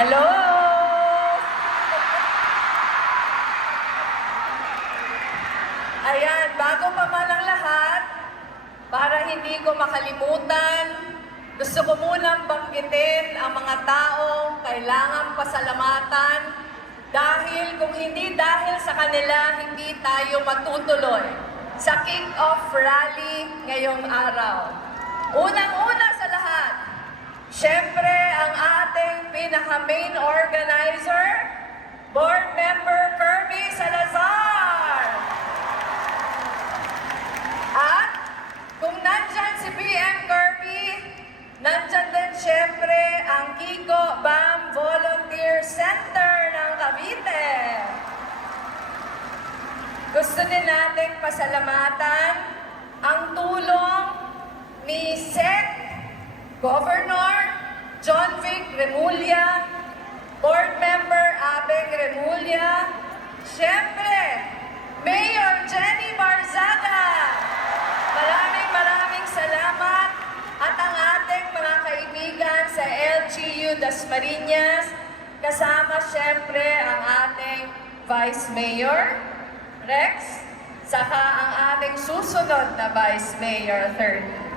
Hello! Ayan, bago pa man ang lahat, para hindi ko makalimutan, gusto ko munang banggitin ang mga taong kailangang pasalamatan dahil kung hindi dahil sa kanila, hindi tayo matutuloy sa kick-off rally ngayong araw. Unang-una sa lahat, syempre ang ating pinaka-main organizer, Board Member Kirby Salazar. At kung nandyan si BM Kirby, nandyan din syempre ang Kiko BAM Volunteer Center ng Cavite. Gusto din nating pasalamatan ang tulong ni SEC Governor John Vic Remulla, Board Member Abeng Remulla, syempre Mayor Jenny Barzaga. Maraming salamat at ang ating mga kaibigan sa LGU Dasmariñas, kasama syempre ang ating Vice Mayor Rex, saka ang ating susunod na Vice Mayor 30.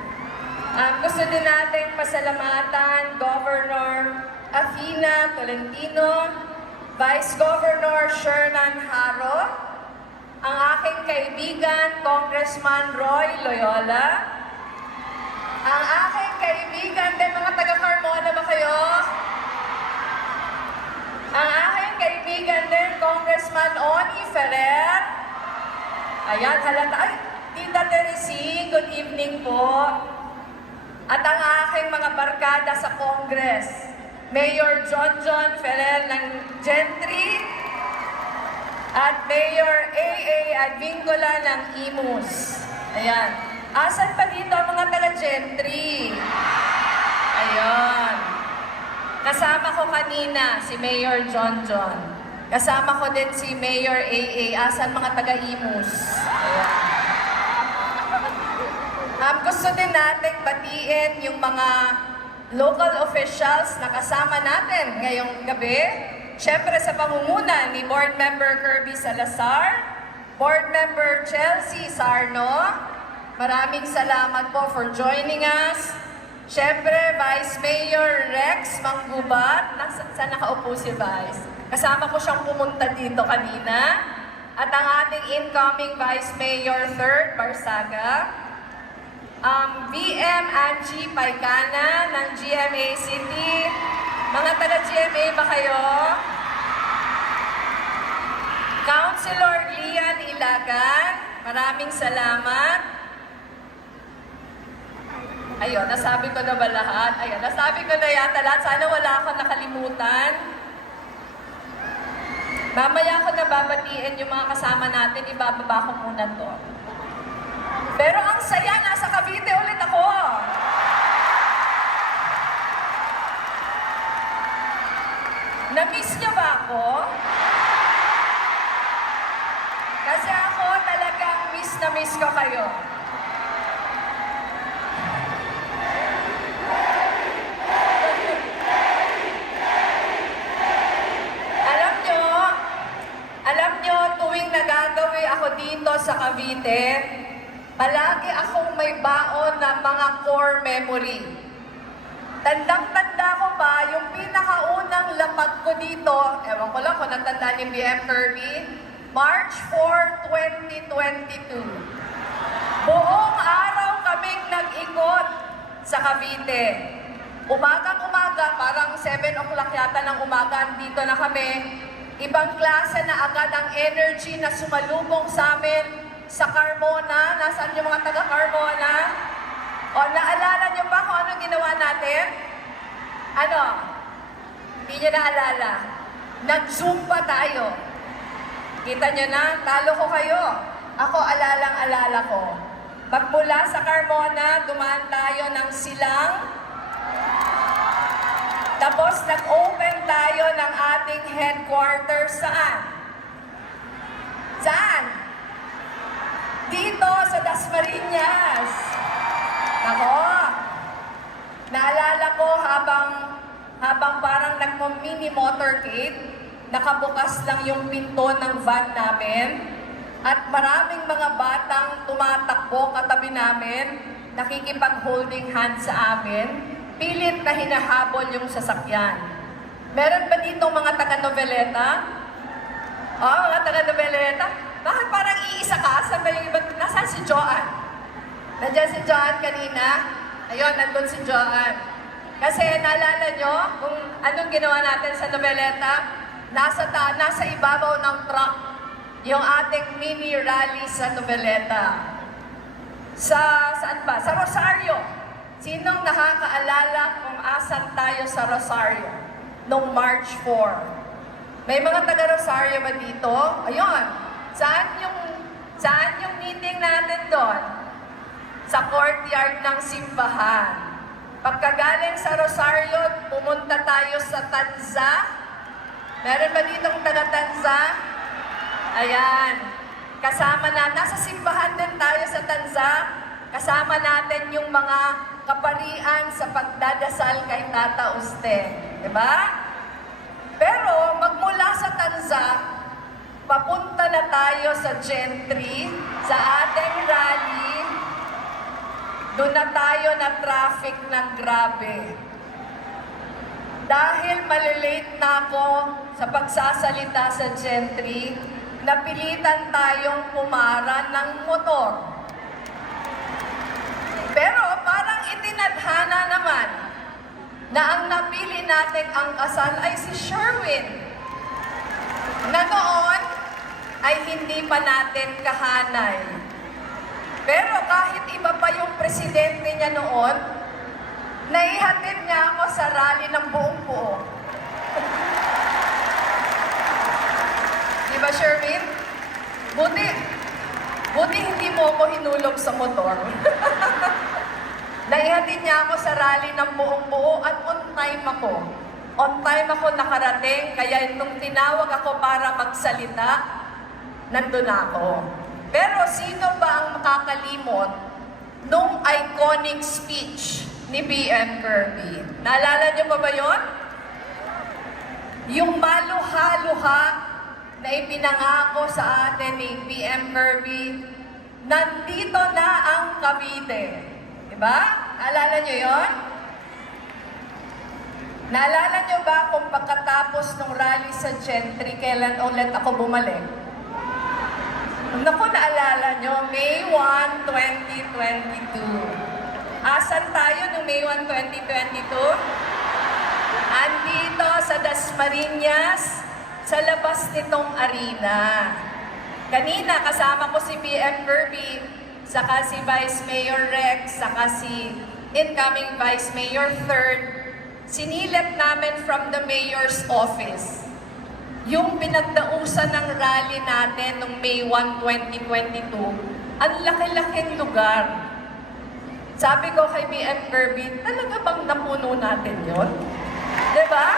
Gusto din nating pasalamatan Governor Athena Tolentino, Vice Governor Shernan Haro, ang aking kaibigan Congressman Roy Loyola, ang aking kaibigan din, mga taga-Carmona ba kayo? Ang aking kaibigan din Congressman Oni Ferrer. Ayan, halata. Ay, Tita Teresy, good evening po. At ang aking mga barkada sa Congress, Mayor John Ferrer ng Gentry, at Mayor A.A. Advingola ng Imus. Ayan. Asan pa dito ang mga taga-Gentry? Ayan. Kasama ko kanina si Mayor John. Kasama ko din si Mayor A.A. Asan mga taga-Imus? Ayan. Gusto din natin batiin yung mga local officials na kasama natin ngayong gabi. Siyempre sa pangunguna ni Board Member Kirby Salazar, Board Member Chelsea Sarno, maraming salamat po for joining us. Siyempre, Vice Mayor Rex Manggubat, saan nakaupo si Vice? Kasama ko siyang pumunta dito kanina. At ang ating incoming Vice Mayor 3rd, Barzaga. BM Angie Paicana ng GMA City. Mga taga-GMA ba kayo? Councilor Lian Ilagan, maraming salamat. Ayun, nasabi ko na ba lahat? Ayun, nasabi ko na yata lahat. Sana wala akong nakalimutan. Mamaya ko na babatiin yung mga kasama natin. Ibababa ko muna to. Pero ang saya, nasa Cavite ulit ako. Na-miss niyo ba ako? Kasi ako talagang miss na miss ko kayo. Alam nyo, tuwing nagagawi ako dito sa Cavite, palagi akong may baon na mga core memory. Tandang-tanda ko pa, yung pinakaunang lapag ko dito, ewan ko lang kung natanda ni BM Kirby, March 4, 2022. Buong araw kaming nag-ikot sa Cavite. Umagang-umaga, parang 7 o'clock yata ng umaga, dito na kami. Ibang klase na agad ang energy na sumalubong sa amin sa Carmona. Nasaan yung mga taga-Carmona? O, naalala niyo ba kung anong ginawa natin? Ano? Hindi niyo naalala. Nag-Zumba tayo. Kita niyo na, talo ko kayo. Ako, alalang-alala ko. Pagmula sa Carmona, dumaan tayo ng Silang. Tapos, nag-open tayo ng ating headquarters saan? Saan? Dito sa Dasmariñas. Nako, naalala ko habang parang nagmo-mini motorcade, nakabukas lang yung pinto ng van namin, at maraming mga batang tumatakbo katabi namin, nakikipag-holding hand sa amin, pilit na hinahabol yung sasakyan. Meron ba dito mga taga-Noveleta? Oh, mga taga-Noveleta. Bakit parang iisa ka? Saan ba yung iba? Nasaan si Joanne? Nandiyan si Joanne kanina. Ayun, nandun si Joanne. Kasi naalala nyo kung anong ginawa natin sa Noveleta? Nasa ibabaw ng truck yung ating mini rally sa Noveleta. Saan ba? Sa Rosario. Sinong nakakaalala kung asan tayo sa Rosario nung March 4? May mga taga-Rosario ba dito? Ayun. Saan yung meeting natin doon? Sa courtyard ng simbahan. Pagkagaling sa Rosario, pumunta tayo sa Tanza. Meron ba ditong taga-Tanza? Ayan. Nasa simbahan din tayo sa Tanza. Kasama natin yung mga kaparian sa pagdadasal kay Tata Uste. Diba? Pero magmula sa Tanza, papunta na tayo sa Gentry, sa ating rally. Doon na tayo na traffic ng grabe. Dahil malilate na ako sa pagsasalita sa Gentry, napilitan tayong pumara ng motor. Pero parang itinadhana naman na ang napili natin ang kasal ay si Sherwin, na noon ay hindi pa natin kahanay. Pero kahit iba pa yung presidente niya noon, naihatid niya ako sa rally ng buong buo. Di ba, Sherwin? Buti hindi mo ako hinulog sa motor. Naihatid niya ako sa rally ng buong buo at on time ako. On time ako nakarating, kaya nung tinawag ako para magsalita, nandun ako. Pero sino ba ang makakalimot nung iconic speech ni BM Kirby? Naalala niyo pa ba yun? Yung maluha-luha na ipinangako sa atin ni BM Kirby, nandito na ang Cavite. Diba? Naalala niyo yun? Naalala niyo ba kung pagkatapos ng rally sa Gentry, kailan ulit ako bumalik? Naku, naalala nyo, May 1, 2022. Asan tayo noong May 1, 2022? Andito sa Dasmariñas, sa labas nitong arena. Kanina, kasama ko si BM Kirby, saka si Vice Mayor Rex, saka si incoming Vice Mayor 3rd. Sinilip namin from the Mayor's office yung pinagdausan ng rally natin noong May 1, 2022, ang laki-laking lugar. Sabi ko kay BM Kirby, talaga bang napuno natin yon? Diba?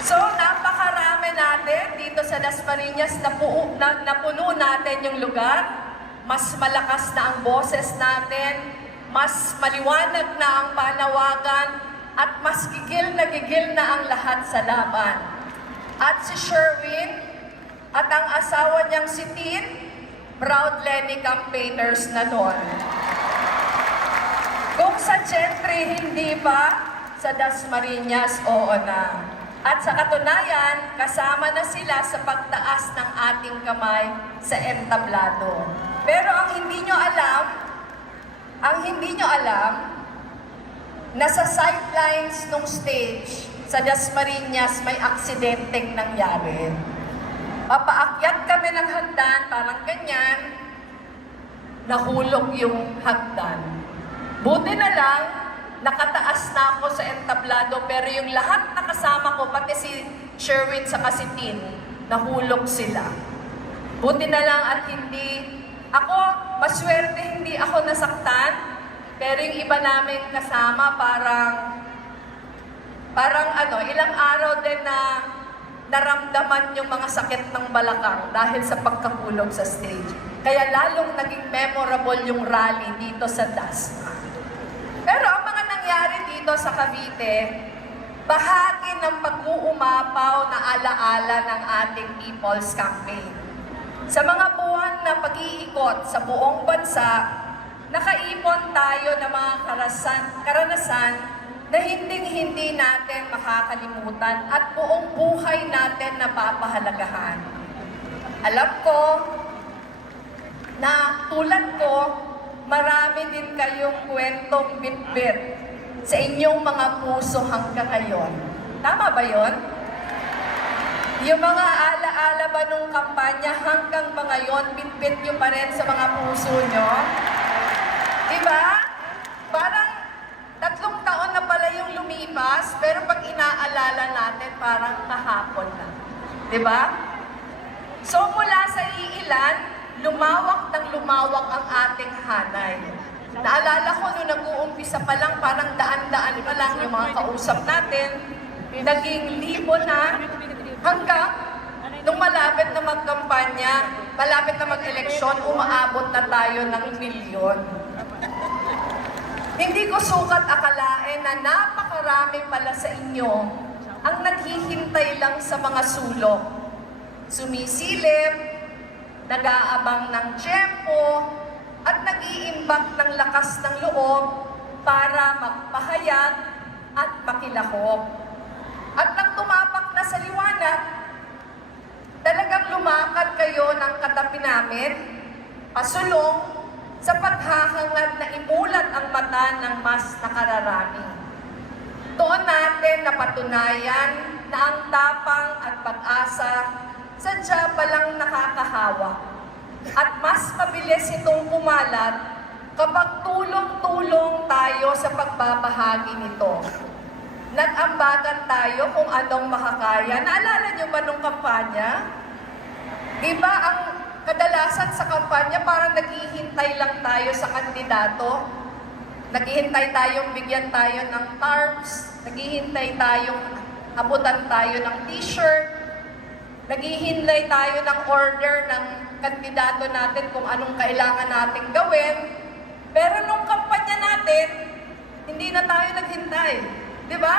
So, napakarami natin dito sa Dasmariñas, napuno natin yung lugar. Mas malakas na ang boses natin, mas maliwanag na ang panawagan, at mas gigil na ang lahat sa laban. At si Sherwin at ang asawa niyang si Tin, proud Lenny campaigners na doon. Kung sa Gentry hindi pa, sa Dasmariñas oo na. At sa katunayan, kasama na sila sa pagtaas ng ating kamay sa entablado. Pero ang hindi nyo alam, nasa sidelines ng stage sa Dasmariñas may aksidenteng nangyari. Papaakyat kami ng hagdan, parang ganyan, nahulog yung hagdan. Buti na lang, nakataas na ako sa entablado, pero yung lahat na kasama ko, pati si Sherwin sa Tin, nahulog sila. Buti na lang at maswerte hindi ako nasaktan. Pero yung iba namin kasama, ilang araw din na naramdaman yung mga sakit ng balakang dahil sa pagkahulog sa stage. Kaya lalong naging memorable yung rally dito sa DASMA. Pero ang mga nangyari dito sa Cavite, bahagi ng pag-uumapaw na alaala ng ating People's Campaign. Sa mga buwan na pag-iikot sa buong bansa, nakaipon tayo ng mga karanasan na hinding-hindi natin makakalimutan at buong buhay natin napapahalagahan. Alam ko na tulad ko, marami din kayong kwentong bitbit sa inyong mga puso hanggang ngayon. Tama ba yon? Yung mga alaala ba nung kampanya hanggang ba ngayon, bitbit nyo pa rin sa mga puso nyo? Diba? Parang 3 taon na pala yung lumipas, pero pag inaalala natin, parang kahapon na. Diba? So mula sa iilan, lumawak ng lumawak ang ating hanay. Naalala ko nung nag-uumpisa pa lang, parang daan-daan pa lang yung mga kausap natin. Naging libo na hanggang nung malapit na magkampanya, malapit na mag-eleksyon, umaabot na tayo ng milyon. Hindi ko sukat akalain na napakarami pala sa inyo ang naghihintay lang sa mga sulok. Sumisilip, nag-aabang ng tiyempo, at nag-iimbak ng lakas ng loob para magpahayag at makilahok. At nang tumapak na sa liwanag, talagang lumakad kayo ng katabi namin, pasulong sa paghahangad na imulat ang mata ng mas nakararami. Doon natin napatunayan na ang tapang at pag-asa sadya palang nakakahawa. At mas mabilis itong kumalat kapag tulong-tulong tayo sa pagbabahagi nito. Nag-ambagan tayo kung anong makakaya. Naalala niyo ba nung kampanya? Diba ang kadalasan sa kampanya parang naghihintay lang tayo sa kandidato? Naghihintay tayong bigyan tayo ng tarps, naghihintay tayong abutan tayo ng t-shirt, naghihintay tayo ng order ng kandidato natin kung anong kailangan nating gawin. Pero nung kampanya natin, hindi na tayo naghintay. Di ba?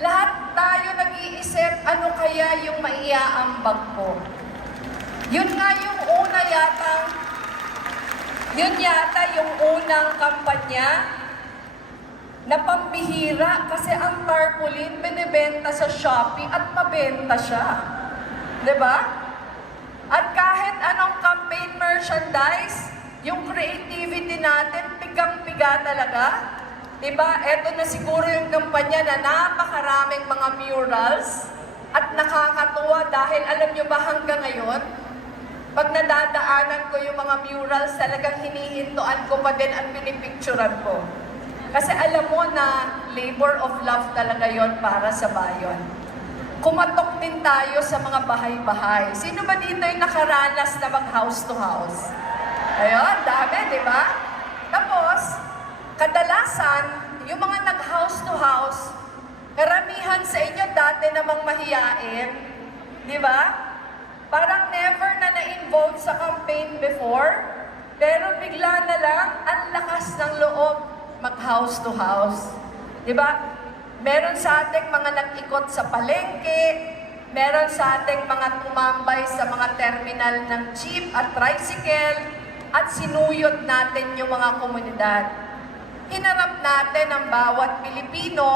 Lahat tayo nag-iisip, ano kaya yung maiaambag ko? Yun nga yung una yun yata yung unang kampanya na pambihira kasi ang tarpaulin binibenta sa Shopee at mabenta siya. Di ba? At kahit anong campaign merchandise, yung creativity natin, pigang-piga talaga. Diba? Eto na siguro yung kampanya na napakaraming mga murals at nakakatuwa dahil alam nyo ba hanggang ngayon, pag nadadaanan ko yung mga murals, talagang hinihintuan ko pa din ang pinipicturan ko. Kasi alam mo na labor of love talaga yon para sa bayan. Kumatok din tayo sa mga bahay-bahay. Sino ba dito yung nakaranas na mag-house to house? Ayun, dami, di ba? Tapos, kadalasan, yung mga nag-house to house, karamihan sa inyo dati namang mahiyain, di ba? Parang never na na-involve sa campaign before, pero bigla na lang, ang lakas ng loob mag-house to house. Di ba? Meron sa ating mga nag-ikot sa palengke, meron sa ating mga tumambay sa mga terminal ng jeep at tricycle, at sinuyod natin yung mga komunidad. Hinarap natin ang bawat Pilipino,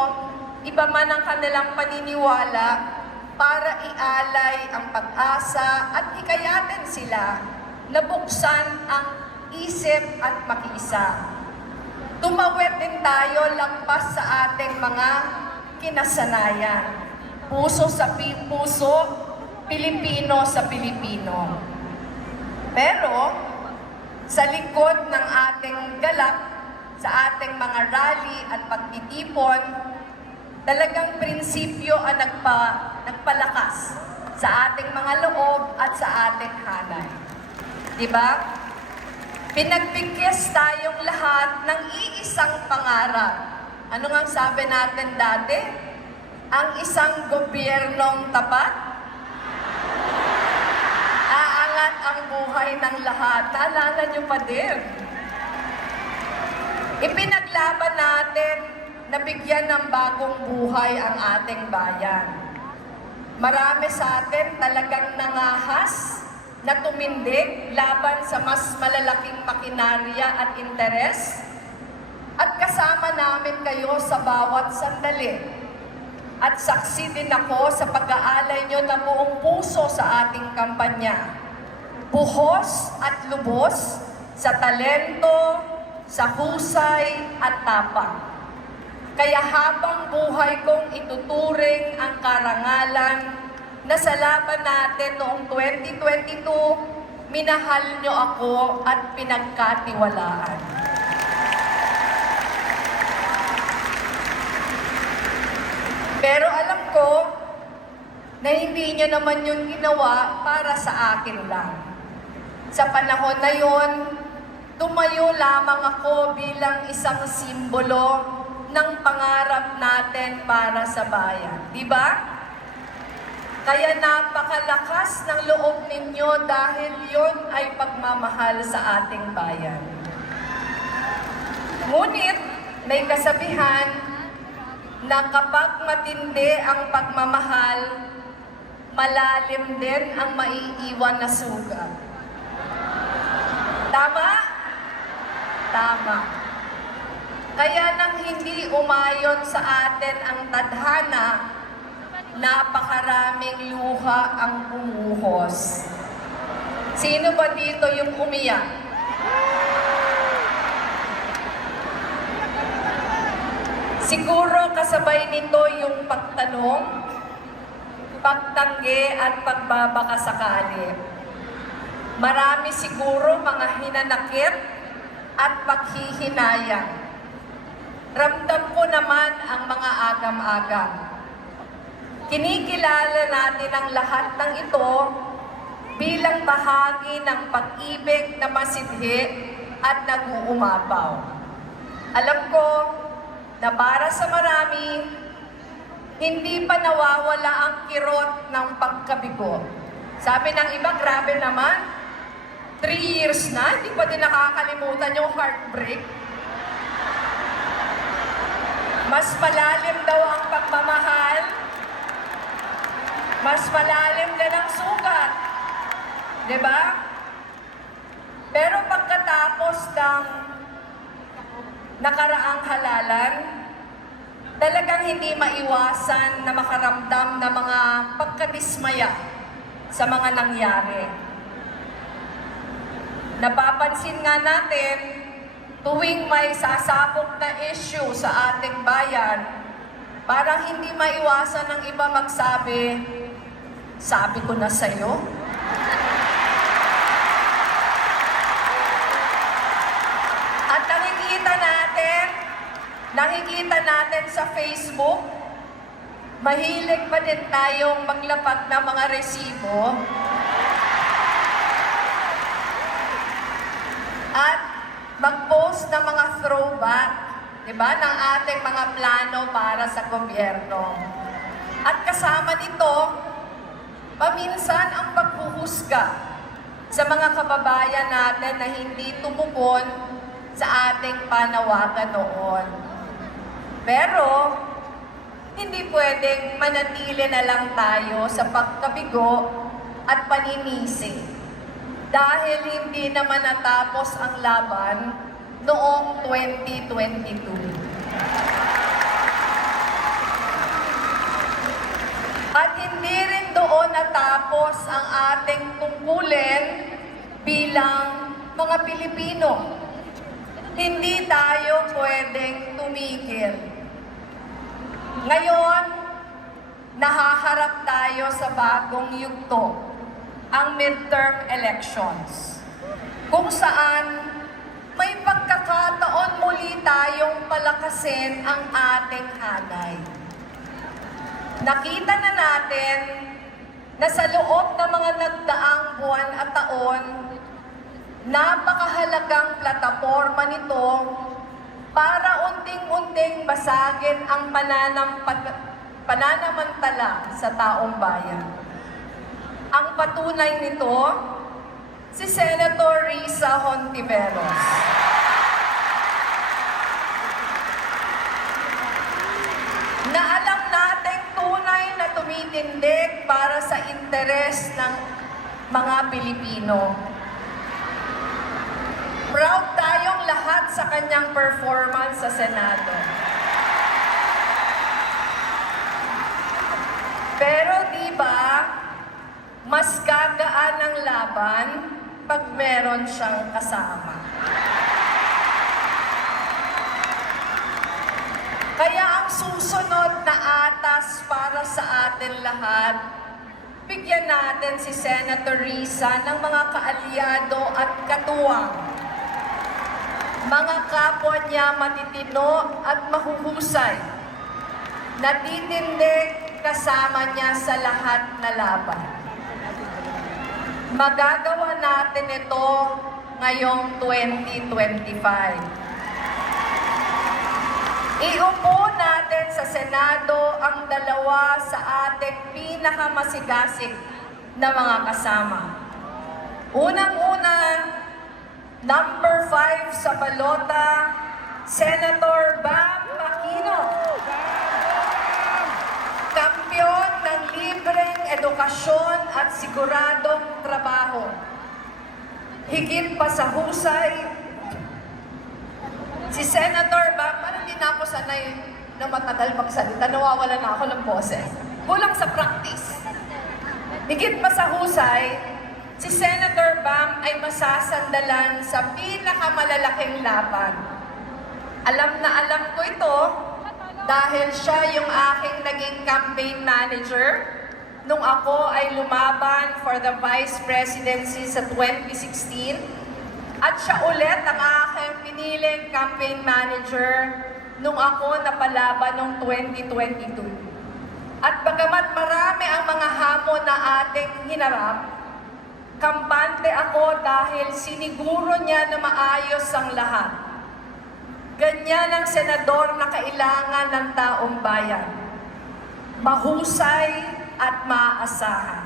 iba man ang kanilang paniniwala, para ialay ang pag-asa at hikayatin sila na buksan ang isip at makiisa. Tumawid din tayo lampas sa ating mga kinasanayan. Puso sa puso, Pilipino sa Pilipino. Pero, sa likod ng ating galak, sa ating mga rally at pagtitipon, talagang prinsipyo ang nagpalakas sa ating mga loob at sa ating hanay. Diba? Pinagbigkas tayong lahat ng iisang pangarap. Ano nga sabi natin dati? Ang isang gobyernong tapat, aangat ang buhay ng lahat. Naalala nyo pa din. Ipinaglaban natin na na bigyan ng bagong buhay ang ating bayan. Marami sa atin talagang nangahas na tumindig laban sa mas malalaking makinarya at interes. At kasama namin kayo sa bawat sandali. At saksi din ako sa pag-aalay nyo na buong puso sa ating kampanya. Buhos at lubos sa talento, sa husay at tapang. Kaya habang buhay kong ituturing ang karangalan na sa laban natin noong 2022, minahal nyo ako at pinagkatiwalaan. Pero alam ko na hindi nyo naman yung ginawa para sa akin lang. Sa panahon na yon, tumayo lamang ako bilang isang simbolo ng pangarap natin para sa bayan. Di ba? Kaya napakalakas ng loob ninyo dahil yon ay pagmamahal sa ating bayan. Ngunit may kasabihan na kapag matindi ang pagmamahal, malalim din ang maiiwan na sugat. Tama? Tama. Kaya nang hindi umayon sa atin ang tadhana, napakaraming luha ang bumuhos. Sino ba dito yung umiyak? Siguro kasabay nito yung pagtanong, pagtanggi at pagbabakasakali. Marami siguro mga hinanakit at paghihinayang. Ramdam ko naman ang mga agam-agam. Kinikilala natin ang lahat ng ito bilang bahagi ng pag-ibig na masidhi at nag-uumapaw. Alam ko na para sa marami, hindi pa nawawala ang kirot ng pagkabigo. Sabi ng iba, grabe naman, 3 years na, hindi pa din nakakalimutan yung heartbreak. Mas malalim daw ang pagmamahal, mas malalim din ang sugat. Diba? Pero pagkatapos ng nakaraang halalan, talagang hindi maiwasan na makaramdam ng mga pagkadismaya sa mga nangyari. Napapansin nga natin, tuwing may sasabog na issue sa ating bayan, parang hindi maiwasan ng iba magsabi, sabi ko na sa'yo. At nakikita natin sa Facebook, mahilig pa din tayong maglapat ng mga resibo. At mag-post ng mga throwback, di ba, ng ating mga plano para sa gobyerno. At kasama nito, paminsan ang paghuhusga sa mga kababayan natin na hindi tumugon sa ating panawagan noon. Pero, hindi pwedeng manatili na lang tayo sa pagkabigo at paninisi dahil hindi naman natapos ang laban noong 2022. At hindi rin doon natapos ang ating tungkulin bilang mga Pilipino. Hindi tayo pwedeng tumigil. Ngayon, nahaharap tayo sa bagong yugto, ang midterm elections, kung saan may pagkakataon muli tayong palakasin ang ating hanay. Nakita na natin na sa loob ng mga nagdaang buwan at taon, napakahalagang plataporma nito para unting-unting basagin ang pananamantala sa taong bayan. Ang patunay nito, si Senator Risa Hontiveros. nagtitindig para sa interes ng mga Pilipino. Proud tayong lahat sa kanyang performance sa Senado. Pero di ba, mas gagaan ang laban pag meron siyang kasama. Kaya ang susunod na atas para sa atin lahat, bigyan natin si Senator Risa ng mga kaalyado at katuwang. Mga kapwa niya matitino at mahuhusay, natitindig kasama niya sa lahat na laban. Magagawa natin ito ngayong 2025. Iupo natin sa Senado ang dalawa sa ating pinakamasigasig na mga kasama. Unang-una, number 5 sa balota, Senator Bam Aquino. Kampiyon ng libreng edukasyon at siguradong trabaho. Higit pa sa husay, si Senator Bam, parang hindi na ako sanay na matagal magsalita, nawawala na ako ng boses. Kulang sa practice. Higit pa sa husay, si Senator Bam ay masasandalan sa pinakamalalaking laban. Alam na alam ko ito dahil siya yung aking naging campaign manager nung ako ay lumaban for the Vice Presidency sa 2016. At siya ulit ang aking piniling campaign manager nung ako napalaban noong 2022. At bagamat marami ang mga hamon na ating hinarap, kampante ako dahil siniguro niya na maayos ang lahat. Ganyan ang senador na kailangan ng taong bayan. Mahusay at maaasahan.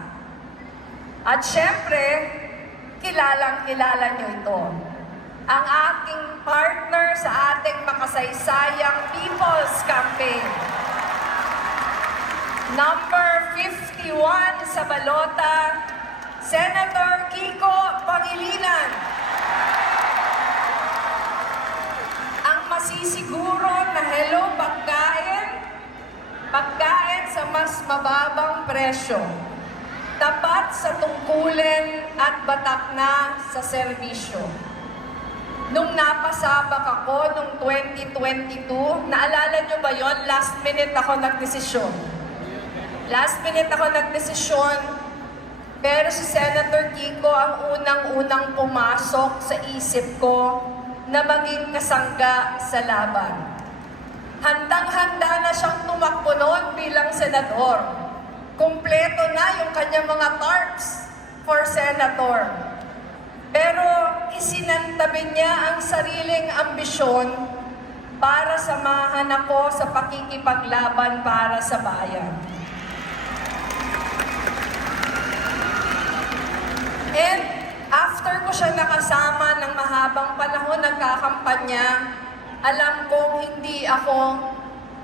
At syempre, kilalang-kilala niyo ito. Ang aking partner sa ating makasaysayang People's Campaign. Number 51 sa balota, Senator Kiko Pangilinan. Ang masisiguro na hello pagkain sa mas mababang presyo. Tapat sa tungkulin at batak na sa serbisyo. Nung napasabak ako nung 2022, naalala nyo ba yon? Last minute ako nagdesisyon. Pero si Senator Kiko ang unang-unang pumasok sa isip ko na maging kasangga sa laban. Handang-handa na siyang tumakbo noon bilang senador. Kumpleto na yung kanyang mga tarps for senator. Pero isinantabi niya ang sariling ambisyon para samahan ako sa pakikipaglaban para sa bayan. And after ko siya nakasama ng mahabang panahon nagkakampanya, alam kong hindi ako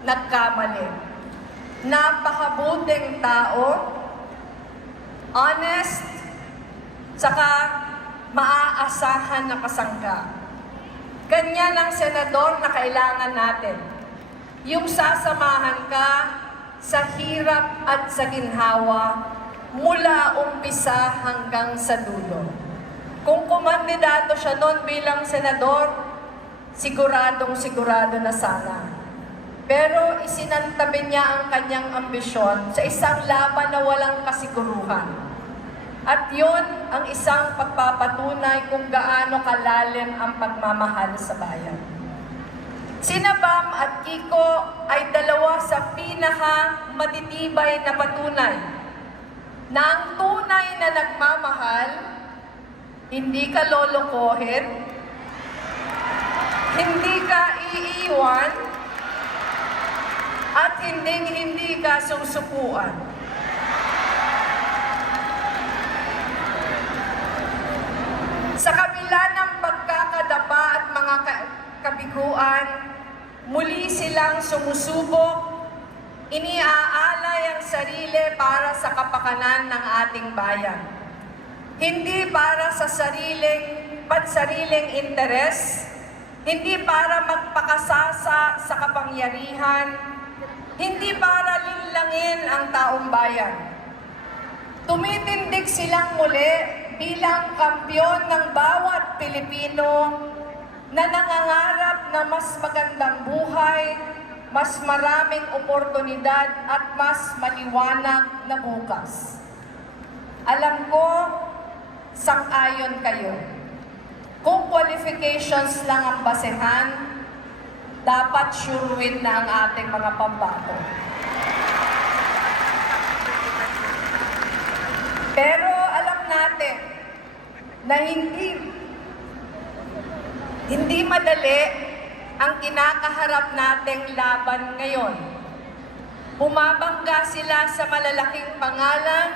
nagkamali. Napakabuting tao, honest, saka maaasahan na kasangga. Ganyan ang senador na kailangan natin. Yung sasamahan ka sa hirap at sa ginhawa, mula umpisa hanggang sa dulo. Kung kumandidato siya noon bilang senador, siguradong-sigurado na sana. Pero isinantabi niya ang kanyang ambisyon sa isang laban na walang kasiguruhan. At yun ang isang pagpapatunay kung gaano kalalim ang pagmamahal sa bayan. Sina Bam at Kiko ay dalawa sa pinaka-matitibay na patunay na ang tunay na nagmamahal, hindi ka lolokohin, hindi ka iiwan, at hindi ka susupuan. Sa kabila ng pagkakadapa at mga kabiguan, muli silang sumusubok, iniaalay Ibubuhay ang sarili para sa kapakanan ng ating bayan. Hindi para sa pansariling interes, hindi para magpakasasa sa kapangyarihan, hindi para linlangin ang taong bayan. Tumitindig silang muli bilang kampyon ng bawat Pilipino na nangangarap na mas magandang buhay, mas maraming oportunidad at mas maliwanag na bukas. Alam ko, sang-ayon kayo. Kung qualifications lang ang basehan, dapat sure win na ang ating mga pambato. Pero alam natin na hindi madali ang kinakaharap nating laban ngayon. Bumabangga sila sa malalaking pangalan,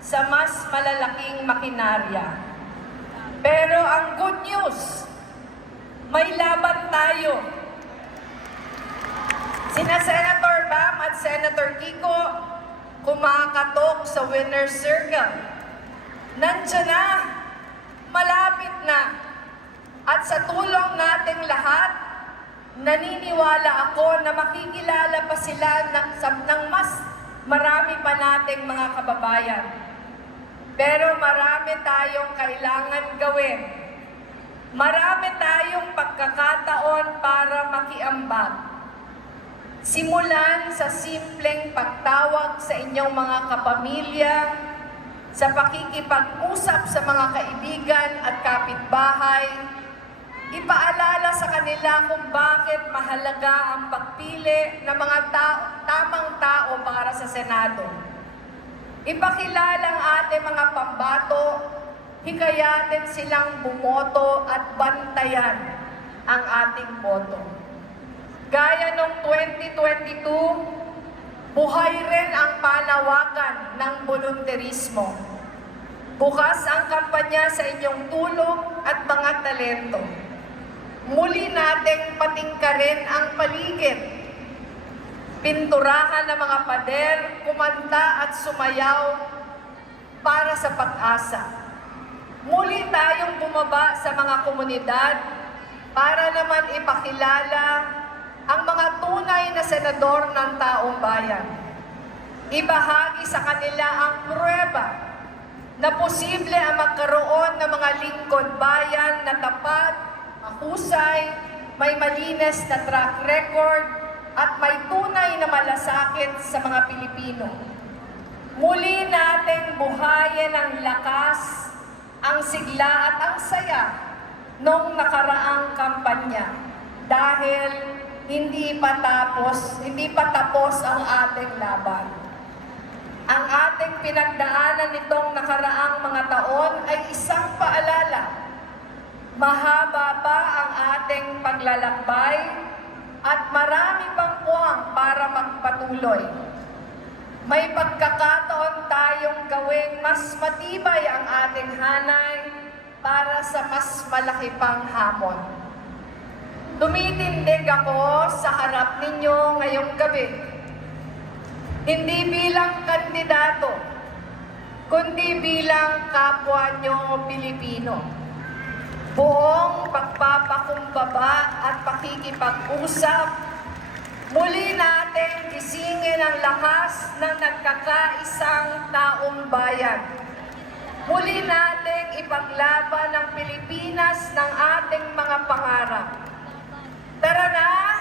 sa mas malalaking makinarya. Pero ang good news, may laban tayo. Sina Senator Bam at Senator Kiko kumakatok sa winner's circle. Nandiyan na, malapit na. At sa tulong nating lahat, naniniwala ako na makikilala pa sila ng mas marami pa nating mga kababayan. Pero marami tayong kailangan gawin. Marami tayong pagkakataon para makiambag. Simulan sa simpleng pagtawag sa inyong mga kapamilya, sa pakikipag-usap sa mga kaibigan at kapitbahay, ipaalala sa kanila kung bakit mahalaga ang pagpili ng mga tamang tao para sa Senado. Ipakilala ang ating mga pambato, hikayatin silang bumoto at bantayan ang ating boto. Gaya noong 2022, buhay rin ang panawagan ng volunteerismo. Bukas ang kampanya sa inyong tulong at mga talento. Muli nating patingkarin ang paligid. Pinturahan ng mga pader, kumanta at sumayaw para sa pag-asa. Muli tayong bumaba sa mga komunidad para naman ipakilala ang mga tunay na senador ng taong bayan. Ibahagi sa kanila ang pruweba na posible ang magkaroon ng mga lingkod bayan na tapat, mahusay, may malinis na track record, at may tunay na malasakit sa mga Pilipino. Muli nating buhayin ang lakas, ang sigla at ang saya noong nakaraang kampanya dahil hindi pa tapos ang ating laban. Ang ating pinagdaanan nitong nakaraang mga taon ay isang paalala. Mahaba pa ang ating paglalakbay at marami pang puwang para magpatuloy. May pagkakataon tayong gawing mas matibay ang ating hanay para sa mas malaki pang hamon. Tumitindig ako sa harap ninyo ngayong gabi. Hindi bilang kandidato, kundi bilang kapwa nyo Pilipino. Buong pagpapakumbaba at pakikipag-usap, muli natin gisingin ang lakas ng nagkakaisang taong bayan. Muli natin ipaglaban ang Pilipinas ng ating mga pangarap. Tara na!